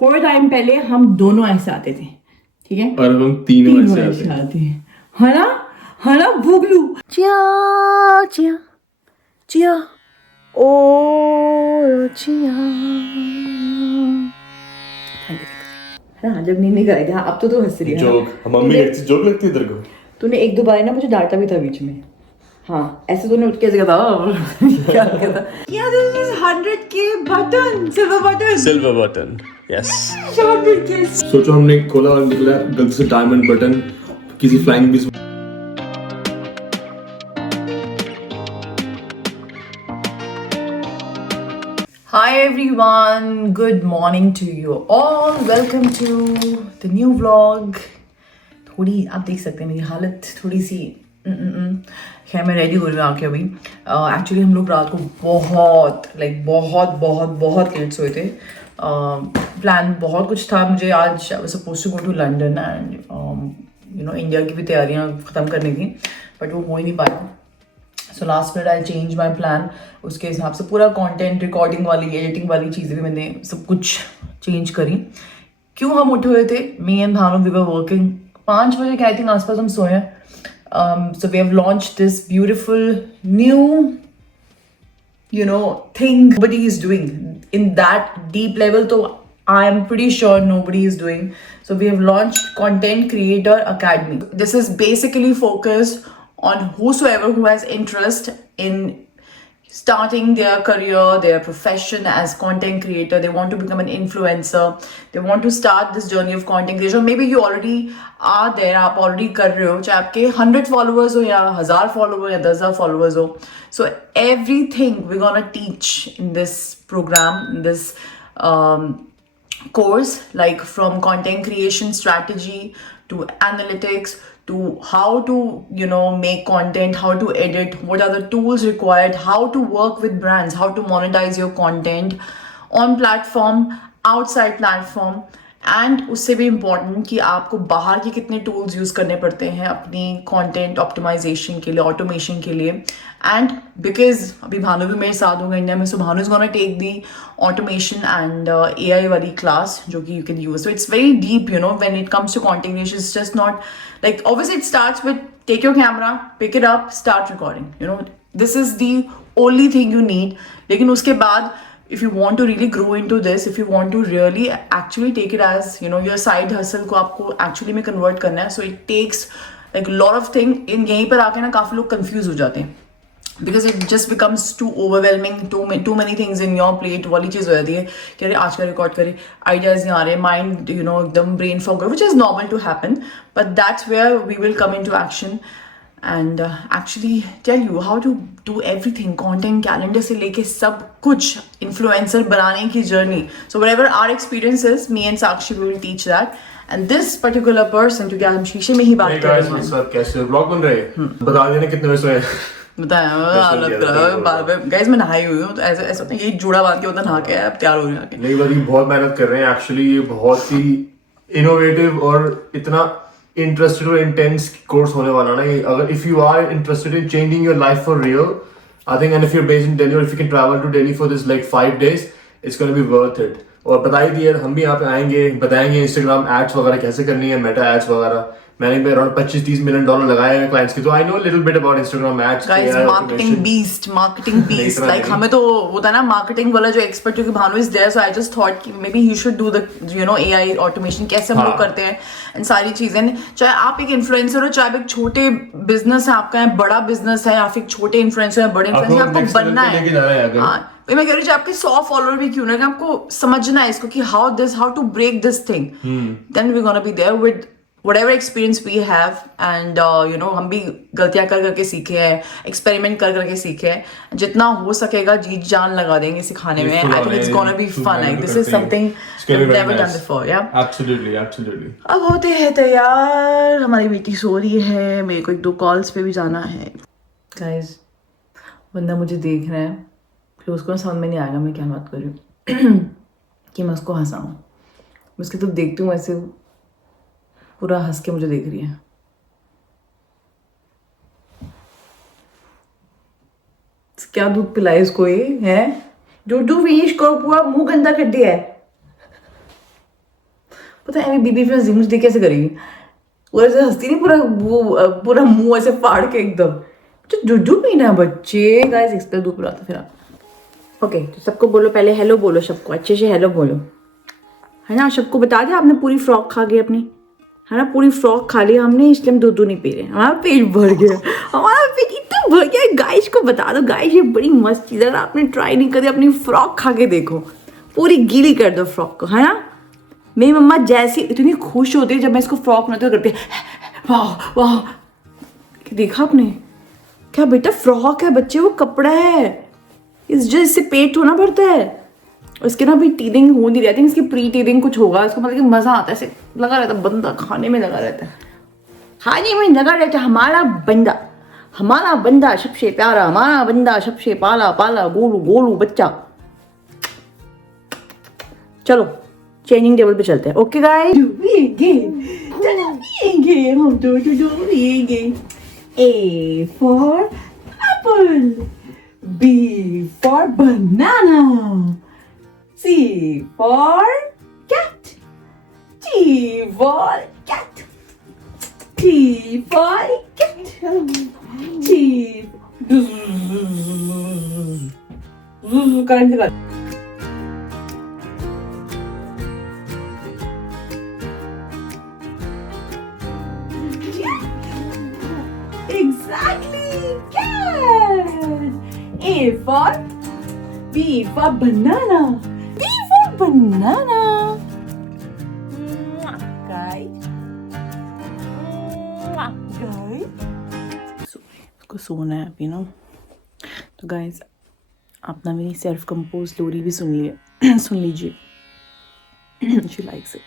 थोड़े टाइम पहले हम दोनों ऐसे आते थे, ठीक है, और हम तीनों ऐसे आते हैं, है ना बुगलू, चिया चिया चिया ओ चिया। है ना, जब नहीं कराई थी। हाँ, अब तो हंस रही है। जोक मम्मी ऐसी जोक लगती है तेरे को? तूने एक दो बार ना मुझे डांटा भी था बीच में। हाँ, ऐसे तूने उठ के कहा था क्या किया था? Yeah, this is 100K button, silver button. Yes 100K. सोचो हमने खोला और निकला गलती से डायमंड बटन किसी फ्लाइंग बीस। Hi everyone, good morning to you all. Welcome to the new vlog. थोड़ी आप देख सकते हैं मेरी हालत थोड़ी सी खैर मैं रेडी हो रही हूँ आके अभी। एक्चुअली हम लोग रात को बहुत लेट सोए थे। प्लान बहुत कुछ था मुझे आज। I was supposed to go to London and India की भी तैयारियाँ ख़त्म करनी थी, बट वो हो ही नहीं पाया। So last minute I change my plan. उसके हिसाब से पूरा कंटेंट रिकॉर्डिंग वाली एडिटिंग वाली चीज़ें भी मैंने सब कुछ चेंज करी। क्यों हम उठे हुए थे, me and Bhanu we were working 5 बजे के आई थिंक आसपास हम सोए हैं। So we have launch this beautiful new thing nobody is doing in that deep level, so I am pretty sure nobody is doing. So we have launched Content Creator Academy. This is basically focused on whosoever who has interest in starting their career, their profession as content creator. They want to become an influencer. They want to start this journey of content creation. Maybe you already are there, आप already कर रहे हो, चाहे आपके 100 followers हो या 1000 followers या 10,000 followers हो. So everything we're gonna teach in this program, in this course, like from content creation strategy to analytics to how to make content, how to edit, what are the tools required, how to work with brands, how to monetize your content on platform, outside platform, and उससे भी important कि आपको बाहर के कितने tools use करने पड़ते हैं अपनी कंटेंट ऑप्टिमाइजेशन के लिए, ऑटोमेशन के लिए। एंड बिकॉज अभी भानु भी मेरे साथ होगा इंडिया में, so Bhanu is gonna take the automation and AI वाली क्लास जो कि you can use. So it's very deep when it comes to content creation. It's just not like obviously it starts with take your camera, pick it up, start recording, this is the only thing you need. लेकिन उसके बाद if you want to really grow into this, if you want to really actually take it as your side hustle को आपको actually में convert करना है, so it takes like a lot of thing in। यहीं पर आके ना काफ़ी लोग confuse हो जाते हैं because it just becomes too overwhelming, too many things in your plate वाली चीज़ हो जाती है कि अरे आज का रिकॉर्ड करें, आइडियाज़ नहीं आ रहे, माइंड एकदम brain fog, which is normal to happen, but that's where we will come into action and actually tell you how to do everything, content, calendar से लेके सब कुछ influencer बनाने की journey. So whatever our experience is, me and Sakshi we will teach that. And this particular person, क्योंकि हम शीशे में ही बात कर रहे हैं। सब कैसे व्लॉग बन रहे हैं? बता देना कितने बजे सोए? बताया गाइस, मैं नहाई हुई हूँ, तो ऐसा ये जुड़ा बांध के होता नहा के अब तैयार हो रही है। नहीं भाई, बहुत मेहनत कर रहे हैं एक्चुअली। ये बहुत ही इनोवेटिव और इतना इंटरेस्टेड और इंटेंस कोर्स होने वाला ना। अगर if you are interested in changing your life for real, I think, and if you are based in Delhi और if you can travel to Delhi for this like 5 days, it's gonna be worth it. और बता ही दिया, हम भी यहाँ पे आएंगे, बताएंगे इंस्टाग्राम एड्स वगैरह कैसे करनी है, मेटा एड्स वगैरह। मैंने भी अराउंड $25-30 million लगाए हैं क्लाइंट्स के, तो I know little bit about Instagram ads. Guys, marketing beast like हमें तो होता है ना मार्केटिंग वाला जो एक्सपर्ट, क्योंकि Bhanu is there, so I just thought कि maybe he should do the AI automation, कैसे हम लोग करते हैं एंड सारी चीजें। चाहे आप एक इन्फ्लुएंसर हो, चाहे एक छोटे बिजनेस है आपका, है बड़ा बिजनेस है, या फिर छोटे इन्फ्लुएंसर है, बड़े इन्फ्लुएंसर, आपको बनना है। मैं कह रही हूँ आपके 100 फॉलोअर भी क्यों ना, कि आपको समझना है इसको कि how to break this thing, then we gonna be there with whatever experience we have and हम भी गलतियां कर करके सीखे हैं, एक्सपेरिमेंट कर करके सीखे हैं। जितना हो सकेगा जी जान लगा देंगे सिखाने में। I think it's gonna be fun, like this is something we've never done before, yeah. Absolutely. अब होते हैं तैयार, हमारी बेटी सो रही है, मेरे को 1-2 कॉल्स पे भी जाना है। गाइस, बंदा मुझे देख रहा है, फिर उसको समझ में नहीं आएगा मैं क्या बात कर रही हूँ कि मैं उसको हंसाऊँ। मैं उसके तो देखती हूँ ऐसे पूरा हंस के मुझे देख रही है। क्या दूध पिलाए इसको, ये है जो फिनिश करो, पूरा मुंह गंदा कर दिया है। पता है बीबी फिर जिम्स दे कैसे करेगी, वो ऐसे हंसती नहीं, पूरा वो पूरा मुंह ऐसे फाड़ के एकदम। तो दूध पीना है बच्चे, गाइस एक्सप्लेन दूध पिलाता फिर आप। ओके तो सबको बोलो, पहले हेलो बोलो सबको, अच्छे से हेलो बोलो, है ना। सबको बता दिया आपने, पूरी फ्रॉक खा गई अपनी, है ना, पूरी फ्रॉक खा लिया हमने, इसलिए हम दूध नहीं पी रहे, हमारा पेट भर गया, हमारा पेट इतना भर गया। गाइस को बता दो, गाइस ये बड़ी मस्त चीज़ है, अगर आपने ट्राई नहीं करी अपनी फ्रॉक खा के देखो, पूरी गीली कर दो फ्रॉक को, है ना। मेरी मम्मा जैसी इतनी खुश होती है जब मैं इसको फ्रॉक नहीं तो करती है, वाह वाह। देखा आपने क्या बेटा, फ्रॉक है बच्चे, वो कपड़ा है, इससे पेट होना पड़ता है। उसके ना अभी टीदिंग हो नहीं रहती, इसकी प्री टीदिंग कुछ होगा, इसको मतलब कि मजा आता है, ऐसे लगा रहता है बंदा, खाने में लगा रहता है, खाने में लगा रहता है हमारा बंदा सबसे प्यारा, हमारा बंदा सबसे पाला पाला गोलू गोलू बच्चा। चलो चेंजिंग टेबल पे चलते हैं। ओके गाइस, हम दो A for apple, B for banana, C for cat, T for cat, T for cat, T current लगा। Exactly, cat. A for B for banana. B for banana. Guys. इसको सोना है अभी ना, तो गाइस आप ना मेरी सेल्फ कंपोज लोरी भी सुन लीजिए। She likes it.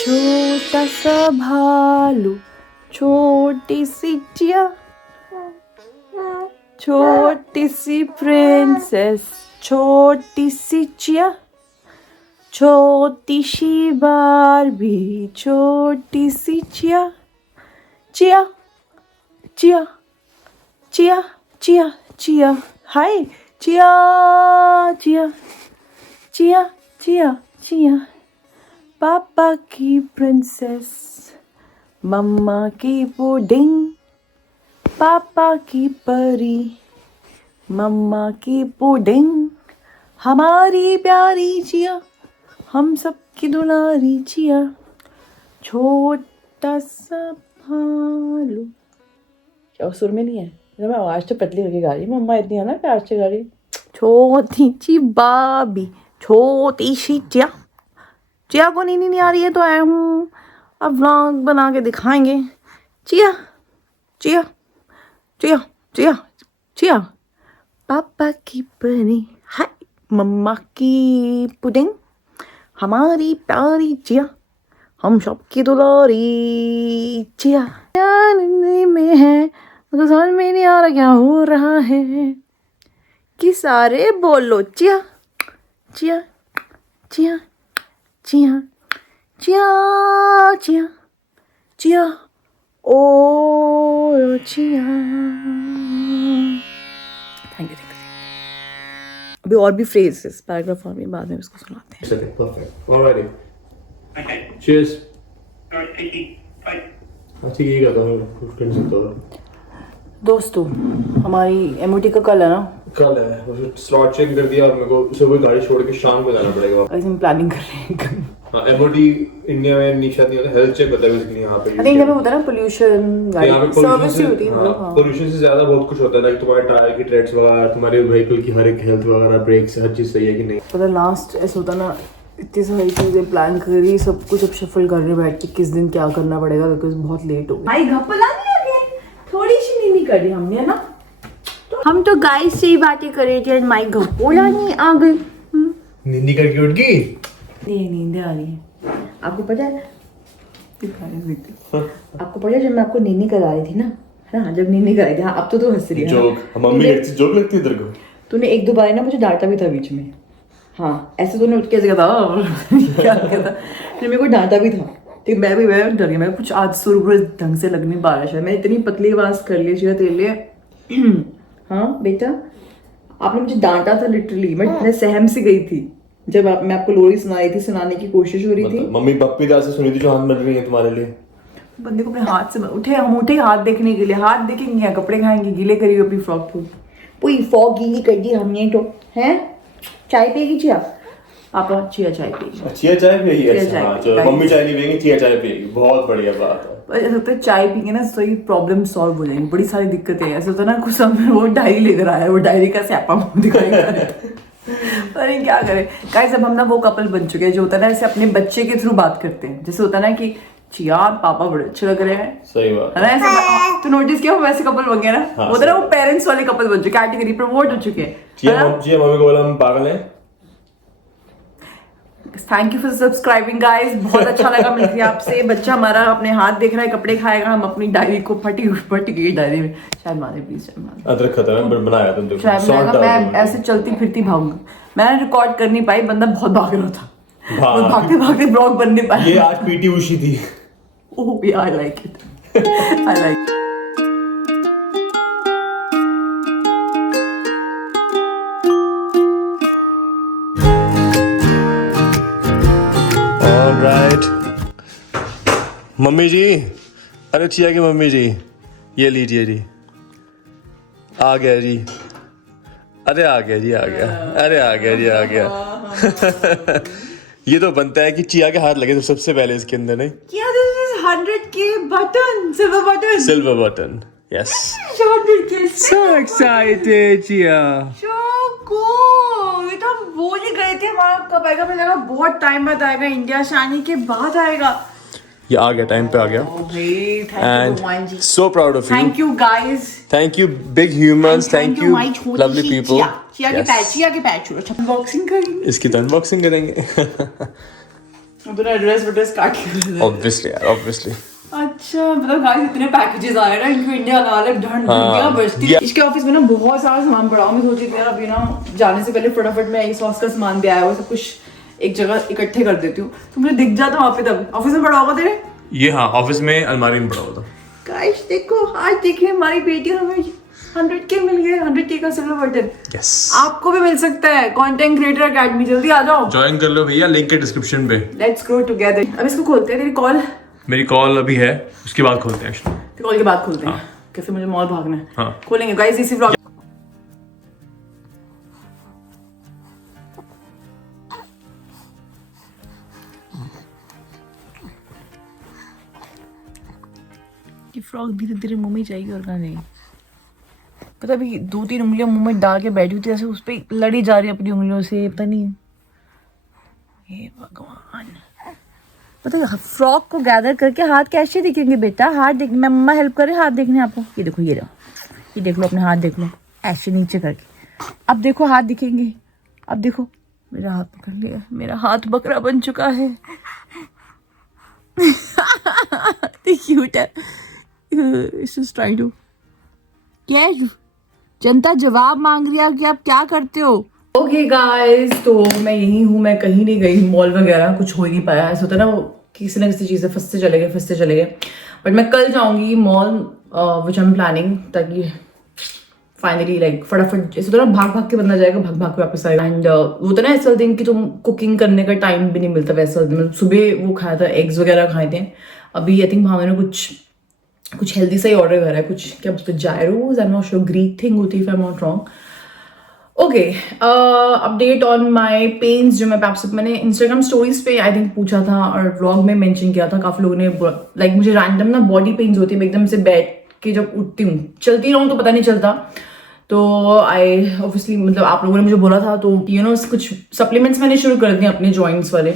छोटा सा भालू, छोटी सी चिया, छोटी सी प्रिंसेस, छोटी सी चिया, छोटी सी बारबी, छोटी सी चिया, चिया चिया चिया चिया चिया, हाय चिया चिया चिया चिया चिया, पापा की प्रिंसेस, मम्मा की पुडिंग, पापा की परी, मम्मा की पुडिंग, हमारी प्यारी चिया, हम सब की दुलारी चिया, छोटा सा भालू। क्या सुर में नहीं है, मैं आवाज़ तो पतली करके गा रही, मम्मा इतनी है ना प्यार से गा रही। छोटी सी बाबी, छोटी सी चिया, चिया को नींद नहीं आ रही है तो आया हूँ, अब व्लॉग बना के दिखाएंगे। चिया चिया चिया चिया चिया, पापा की परी, हाय मम्मा की पुडिंग, हमारी प्यारी चिया, हम सबकी दुलारी चिया। में है तो समझ में नहीं आ रहा क्या हो रहा है, कि सारे बोलो चिया चिया चिया चिया चिया चिया चिया ओ चिया। Thank you. अभी और भी फ्रेजेस पैराग्राफ और भी बाद में इसको सुनाते हैं। Perfect. Alrighty. Okay. Cheers. Alright, thank you. Bye. ठीक है, ये कहता हूँ कर सकता हूँ। दोस्तों हमारी एमओटी का कल है ना, कल है, स्लॉट चेक कर दिया, मेरे को सुबह गाड़ी छोड़ के शाम को जाना पड़ेगा। ऐसे हम प्लानिंग कर रहे हैं। हाँ, एमओटी इंडिया में निशा नहीं होता, हेल्थ चेक होता है बेसिकली यहाँ पे। आई थिंक जब होता है ना पोल्यूशन, गाड़ी सर्विस ही होती है मतलब। हाँ पोल्यूशन से ज्यादा बहुत कुछ होता है, लाइक तुम्हारे टायर की ट्रेड्स वगैरह, तुम्हारे व्हीकल की हर एक हेल्थ वगैरह, ब्रेक्स, हर चीज सही है कि नहीं। पता लास्ट ऐसा होता ना, इतनी सारी चीजें प्लान करी, सब कुछ अब शफल कर रहे बैठ के, किस दिन क्या करना पड़ेगा, बिकॉज बहुत लेट हो गया। भाई घपला नहीं आ गया, थोड़ी सी नींद करी हमने, है ना। तो हम तो गाइस से ही बातें कर रहे थे, माई घपोला नहीं आ गई। नींद करके उठ गई, नींद आ रही है। आपको पता है, आपको पता है जब मैं आपको नींद करा रही थी ना, है ना, जब नींद कराई थी, हाँ अब तो हंस रही है। जोक मम्मी जोक लगती है तेरे को। तूने एक दो बार ना मुझे डांटा भी था बीच में। हाँ ऐसे तूने उठ के ऐसे क्या था, मेरे को डांटा भी था, ठीक। मैं डर गई, मैं कुछ आज सुर ढंग से लग नहीं पा रहा है, मैं इतनी पतली आवाज कर ली चाहिए तेरे लिए। हाँ बेटा आपने मुझे डांटा था लिटरली, मैं सहम सी गई थी, जब मैं आपको लोरी सुनाई थी, सुनाने की कोशिश हो रही थी, मम्मी पप्पी दास से सुनी थी जो हाथ मिल रही है तुम्हारे लिए। बंदे को अपने हाथ से हम उठे हाथ देखने के लिए, हाथ देखेंगे या कपड़े खाएंगे, गीले करिए अपनी फ्रॉक को, पूरी फ्रॉक गीली कर दी हमने तो हैं। चाय पिएगी चिया? पापा चिया चाय पिएगी। चिया चाय पिएगी? चिया अच्छा, चाय हाँ, पिएगी। चलो मम्मी चाय नहीं पिएगी, चिया चाय पिएगी, बहुत बढ़िया बात है। पर ऐसा होता है चाय पीएंगे ना तो ये प्रॉब्लम सॉल्व हो जाएंगी, बड़ी सारी दिक्कतें हैं। ऐसा होता है ना कुछ समय वो डायरी लेकर आया है, वो डायरी का स्यापा मुंह दिखाएगा। अरे क्या करें गाइस, अब हम ना वो कपल बन चुके हैं जो होता है ना ऐसे अपने बच्चे के थ्रू बात करते हैं। जैसे होता है ना कि चिया पापा बड़े अच्छे लग रहे हैं, सही बात है ना, ऐसा तो नोटिस किया वैसे कपल बन गए ना। हाँ, होता है ना वो पेरेंट्स वाले कपल बन चुके, कैटेगरी प्रमोट हो चुके हैं। चिया मम्मी को बोला हम पागल हैं। Thank you for subscribing guys, बहुत अच्छा लगा मिलकर आपसे। बच्चा हमारा अपने हाथ देख रहा है, कपड़े खाएगा, हम अपनी डायरी को फट गई डायरी में। शायद मारे प्लीज, शायद मारे। अदरक खत्म है, बनाया तुम देखो। शायद मैं ऐसे चलती फिरती भागूंगी, मैंने रिकॉर्ड कर नहीं पाई, बंदा बहुत भाग रहा था, भागते भागते ब्लॉग बन नहीं पाया। ये आज पीटी उषी थी। Oh yeah I like it, I like. मम्मी जी, अरे चिया की मम्मी जी, ये लीजिए जी, आ गया जी, अरे आ गया जी, आ गया, अरे आ गया जी, आ गया। ये तो बनता है कि चिया के हाथ लगे तो सबसे पहले इसके अंदर, नहीं? Yeah, this is 100K button, silver button. Silver button, yes. 100K. So excited, chia. So cool. ये तो हम बोल ही गए थे हमारा कब आएगा, मुझे लगा बहुत टाइम बाद आएगा, इंडिया से आने के बाद आएगा। ये आ गया, टाइम पे आ गया। And so proud of you. Thank you guys. Thank you big humans. Thank you my छोटी lovely सी people. चिया के पैर, चिया के पैर छूलो, अनबॉक्सिंग करेंगे। इसकी तो अनबॉक्सिंग करेंगे। अपना एड्रेस काट के। Obviously यार, obviously. अच्छा मतलब गाइस इतने पैकेजेस आए ना इनको, इंडिया वाले ढंढियां बजती है। इसके ऑफिस में ना बहुत सारा सामान पड़ा हुआ, मैं सोची थी यार अभी ना जाने से पहले फटाफट मैं ये सॉस का सामान भी आया हुआ सब कुछ एक जगह इकट्ठे कर देती हूँ, तो मुझे दिख जाता वहाँ पे। तब ऑफिस में पड़ा होगा तेरे? ये हाँ, ऑफिस में अलमारी में पड़ा हुआ था। गाइस देखो, आज देखिए हमारी बेटी और हमें 100K मिल गया, 100K का सिल्वर बटन। Yes. आपको भी मिल सकता है, कंटेंट क्रिएटर एकेडमी, जल्दी आ जाओ, ज्वाइन कर लो भैया, लिंक है डिस्क्रिप्शन पे। Let's grow together. अब इसको खोलते हैं, तेरी कॉल, मेरी कॉल अभी है, उसके बाद खोलते हैं। कॉल के बाद खोलते हैं, कैसे मुझे मॉल भागना है। हाँ। खोलेंगे गाइस इसी व्लॉग। ये फ्रॉक धीरे धीरे मुंह में जाएगी और कहाँ नहीं पता। अभी 2-3 उंगलियां मुंह में डाल के बैठी हुई थी, ऐसे उस पर लड़ी जा रही है अपनी उंगलियों से, पता नहीं। हे भगवान, पता है फ्रॉक को गैदर करके हाथ कैसे दिखेंगे बेटा? हाथ देख, मैं मम्मा हेल्प करे हाथ देखने आपको। ये देखो, ये रहो, ये देख लो अपने हाथ, देख लो ऐसे नीचे करके। अब देखो हाथ दिखेंगे, अब देखो मेरा हाथ पकड़ लिया, मेरा हाथ बकरा बन चुका है। क्यूट है। क्या जनता जवाब मांग रही है कि आप क्या करते हो? ओके गाइस, तो मैं यही हूँ, मैं कहीं नहीं गई, मॉल वगैरह कुछ हो ही नहीं पाया। ऐसा होता है ना वो किसी ना किसी चीज़ से फंसते चले गए। बट मैं कल जाऊंगी mall, which I am planning, ताकि फाइनली लाइक फटाफट, ऐसा होता है ना भाग भाग के बंदा जाएगा, भाग भाग के वापस आएगा। एंड वो तो ना ऐसा दिन कि तुम कुकिंग करने का टाइम भी नहीं मिलता वैसा। मतलब सुबह वो खाया था, एग्स वगैरह खाए थे। अभी आई थिंक भावना ने कुछ हेल्दी सा ही ऑर्डर करा है, कुछ क्या बोलते हैं, gyros, I am not sure, Greek thing होती है if I am not wrong. Okay, update on my pens, जो मैंने इंस्टाग्राम स्टोरीज पे आई थिंक पूछा था और व्लॉग में मेंशन किया था। काफी लोगों ने लाइक मुझे रैंडम ना बॉडी पेन्स होती है, एकदम से बैठ के जब उठती हूँ, चलती रहूँ तो पता नहीं चलता। तो आई ऑब्वियसली मतलब आप लोगों ने मुझे बोला था, तो यू नो कुछ सप्लीमेंट्स मैंने शुरू कर दिए अपने जॉइंट्स वाले।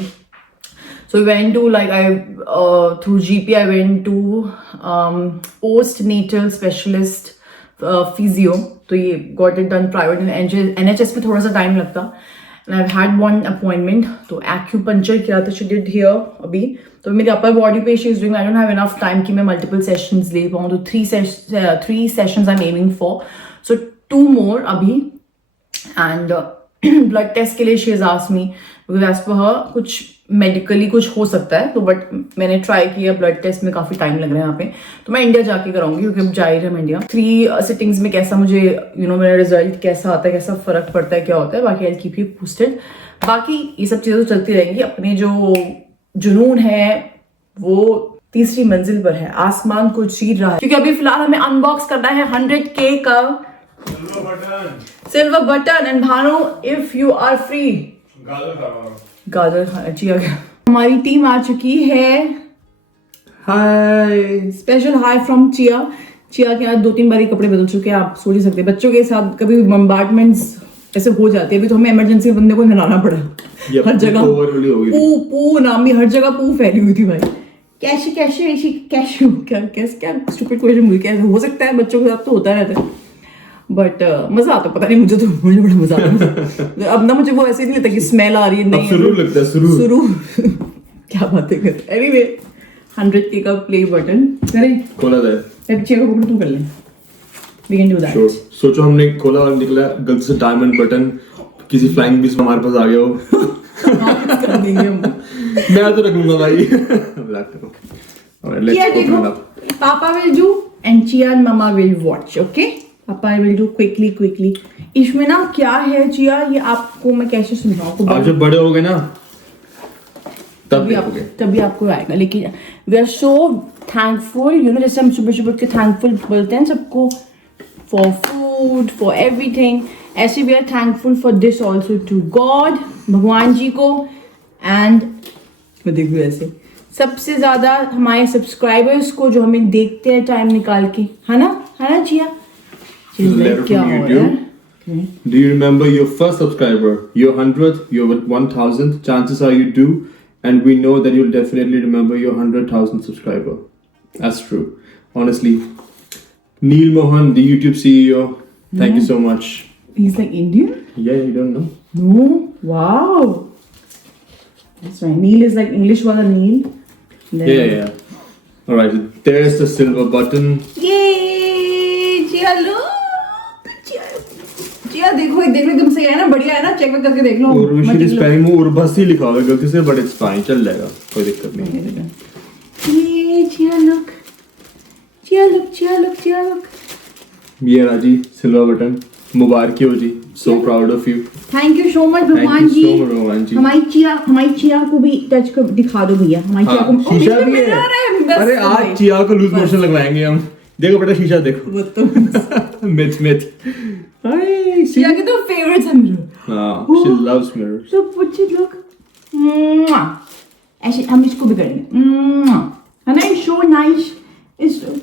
So we went to through GP I went to postnatal specialist physio. तो ये got it done private and NHS में थोड़ा सा टाइम लगता। And I've had one appointment. तो acupuncture किया था, she did here अभी। तो मेरी upper body पे she is doing, I don't have enough time कि मैं multiple sessions ले पाऊँ, तो 3 sessions I'm aiming for. So 2 more अभी। And blood test के लिए she has asked me because as per her कुछ मेडिकली कुछ हो सकता है, तो बट मैंने ट्राई किया, ब्लड टेस्ट में काफी टाइम लग रहा है यहाँ पे, तो मैं इंडिया जाके कराऊंगी क्योंकि अब जा ही रहा मैं इंडिया। 3 सिटिंग्स में कैसा मुझे मेरा रिजल्ट कैसा आता है, कैसा फर्क पड़ता है, क्या होता है, बाकी आई कीप यू पोस्टेड। बाकी ये सब चीजें तो चलती रहेंगी। अपने जो जुनून है वो तीसरी मंजिल पर है, आसमान को चीर रहा है, क्योंकि अभी फिलहाल हमें अनबॉक्स करना है 100K का silver button. And Bhanu, if you are free, गाजर जी आ गया। हमारी टीम आ चुकी है। Hi, special hi from Chia. Chia के आज 2-3 बारी कपड़े बदल चुके हैं, आप सोच ही सकते हैं। बच्चों के साथ कभी बम्बार्टमेंट्स ऐसे हो जाती है। अभी तो हमें इमरजेंसी बंदे को नहलाना पड़ा, हर जगह पू नाम भी, हर जगह पू फैली हुई थी भाई। कैसे कैसे कैसे क्या स्टूपिड क्वेश्चन, मुझे कैसे हो सकता है, बच्चों के साथ तो होता रहता है, बट मजा आता, पता नहीं मुझे बड़ा मजा आता। अब ना मुझे वो ऐसे नहीं लगता कि स्मेल आ रही है, नहीं सुरूर लगता है, सुरूर क्या बातें करते। एनीवे 100K का प्ले बटन करें, खोला जाए, पीछे का पकड़ तू कर ले, वी कैन डू दैट। सोचो हमने खोला और निकला गलती से डायमंड बटन, किसी फ्लाइंग बीस में हमारे पास आ गया हो। कर देंगे हम। मैं तो रखूंगा भाई। Chia, देखो, papa will do and Chia and mumma will watch, okay? Papa will do quickly. इसमें ना क्या है चिया, ये आपको मैं कैसे समझाऊं? आप जब बड़े हो गए ना तभी आपको आएगा। लेकिन वी आर सो थैंकफुल, जैसे हम सुबह सुबह के थैंकफुल बोलते हैं सबको, फॉर फूड, फॉर एवरीथिंग, ऐसे we are thankful for this also to God, भगवान जी को। एंड मैं देखू ऐसे सबसे ज्यादा हमारे सब्सक्राइबर्स को, जो हमें देखते हैं टाइम निकाल के, है ना जिया? क्या हो रहा है? Do you remember your first subscriber, your 100th, your 1000th? Chances are you do, and we know that you'll definitely remember your 100,000th subscriber. That's true. Honestly, Neil Mohan, the YouTube CEO, thank you so much. He's like Indian? Yeah, you don't know? No? Wow. That's right. Neil is like English wala Neil. Then... Yeah. Alright, there's the silver button. Yay! Chia, look! Chia, देखो एकदम सही है ना, बढ़िया है ना, check करके देख लो। उर्वशी स्पेलिंग में उर्वशी लिखा हुआ है गलती से, बट इट्स फाइन, चल जाएगा, कोई दिक्कत नहीं। ये Chia, look. ये राजी सिल्वर बटन, मुबारक हो जी, so proud of you. Thank you so much भगवान जी। हमारी चिया को भी टच कर दिखा दो भैया, हमारी चिया को शीशा भी है। अरे आज चिया को लूज मोशन लगवाएंगे हम। देखो बेटा शीशा देखो। मिथ चिया की तो फेवरेट है मेरा। हाँ, she loves mirrors. So put it look, ऐसे हम इसको भी करेंगे, है ना? It's so nice.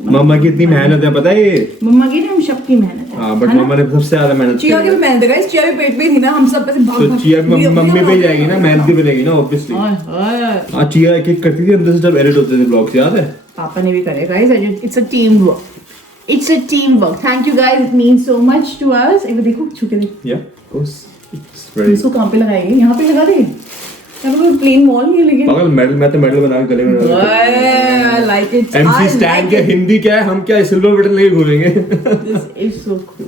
मम्मा की इतनी मेहनत है, पता है ये? मम्मा की ना, हम सबकी मेहनत है। हाँ, बट मम्मा ने सबसे ज्यादा मेहनत चिया की भी मेहनत है, चिया भी पेट पे थी ना, हम सब ऐसे भाग तो चिया मम्मी पे जाएगी ना, मेहनत पे रहेगी ना, ऑब्वियसली। हाँ, चिया एक करती थी अंदर से जब एडिट होते थे ब्लॉग्स, याद है? पापा ने भी करे guys, it's a team work. Thank you guys, it means so much to us. एक देखो छूके देख, या ऑफ कोर्स, इट्स वेरी। इसको कहां पे लगाएंगे? यहां पे लगा दे, यहाँ पे कोई प्लेन वॉल नहीं है, लेकिन पागल मेडल, मैं तो मेडल बना के गले में आई लाइक इट। एमसी स्टैंड क्या हिंदी क्या है, हम क्या सिल्वर मेडल लेके घूमेंगे। This is so cool,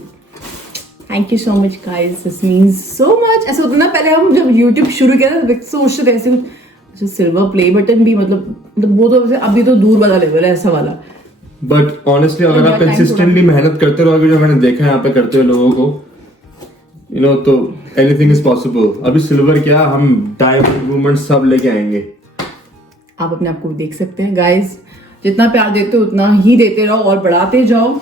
thank you so much guys, this means so much. ऐसा होता ना, पहले हम जब YouTube शुरू किया था सोचते थे ऐसे कुछ सिल्वर प्ले बटन भी, मतलब वो तो अभी तो दूर वाला लेवल है ऐसा वाला। बट ऑनेस्टली अगर आप कंसिस्टेंटली मेहनत करते रहोगे, जो मैंने देखा है यहाँ पे करते हुए लोगों को, तो एनीथिंग इज पॉसिबल। अभी सिल्वर क्या, हम डायमंड वुमेन सब लेके आएंगे। आप अपने आप को देख सकते हैं गाइस, जितना प्यार देते हो उतना ही देते रहो और बढ़ाते जाओ।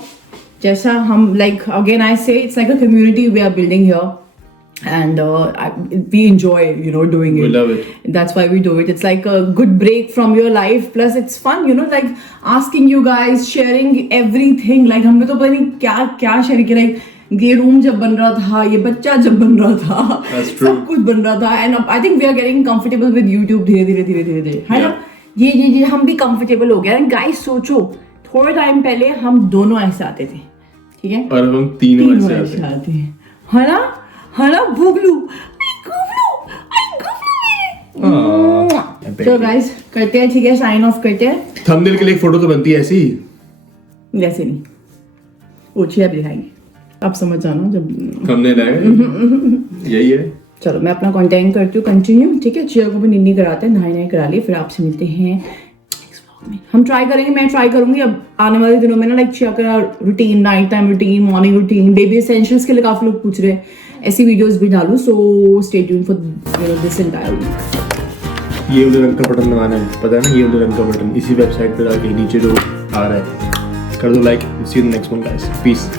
जैसा हम like again I say, it's like a community we are building here, and we enjoy doing it. We love it. That's why we do it. It's like a good break from your life, plus it's fun, like asking you guys, sharing everything. Like हमने तो पता नहीं क्या share किया, like ये room जब बन रहा था, ये बच्चा जब बन रहा था, सब कुछ बन रहा था, and I think we are getting comfortable with YouTube धीरे है ना? ये हम भी comfortable हो गया। And guys सोचो, थोड़े टाइम पहले हम दोनों ऐसे आते थे, ठीक है, और हम तीनों ऐसे आते हैं, है ना? भूगलू। तो गाइस करते हैं, ठीक है, साइन ऑफ करते हैं। थंबनेल के लिए एक फोटो तो बनती है ऐसी, जैसे नहीं ओछी आप दिखाएंगे, आप समझ जाना जब थंबनेल आएगा। यही है, चलो मैं अपना कंटेंट करती हूँ कंटिन्यू, ठीक है। चिया को भी निन्नी कराते हैं, नहाई करा ली, फिर आपसे मिलते हैं नेक्स्ट व्लॉग में। हम ट्राई करेंगे, मैं ट्राई करूंगी अब आने वाले दिनों में ना, लाइक चिया का routine, night time routine, morning routine, baby essentials के लिए काफ़ी लोग पूछ रहे हैं, ऐसी वीडियोस भी डालूँ। So stay tuned for this entire week. ये वाले रंग का बटन दबाना है, पता है ना, ये वाले रंग का बटन इसी वेबसाइट पे जाके नीचे जो आ रहा है कर दो like. See you next one guys, piece.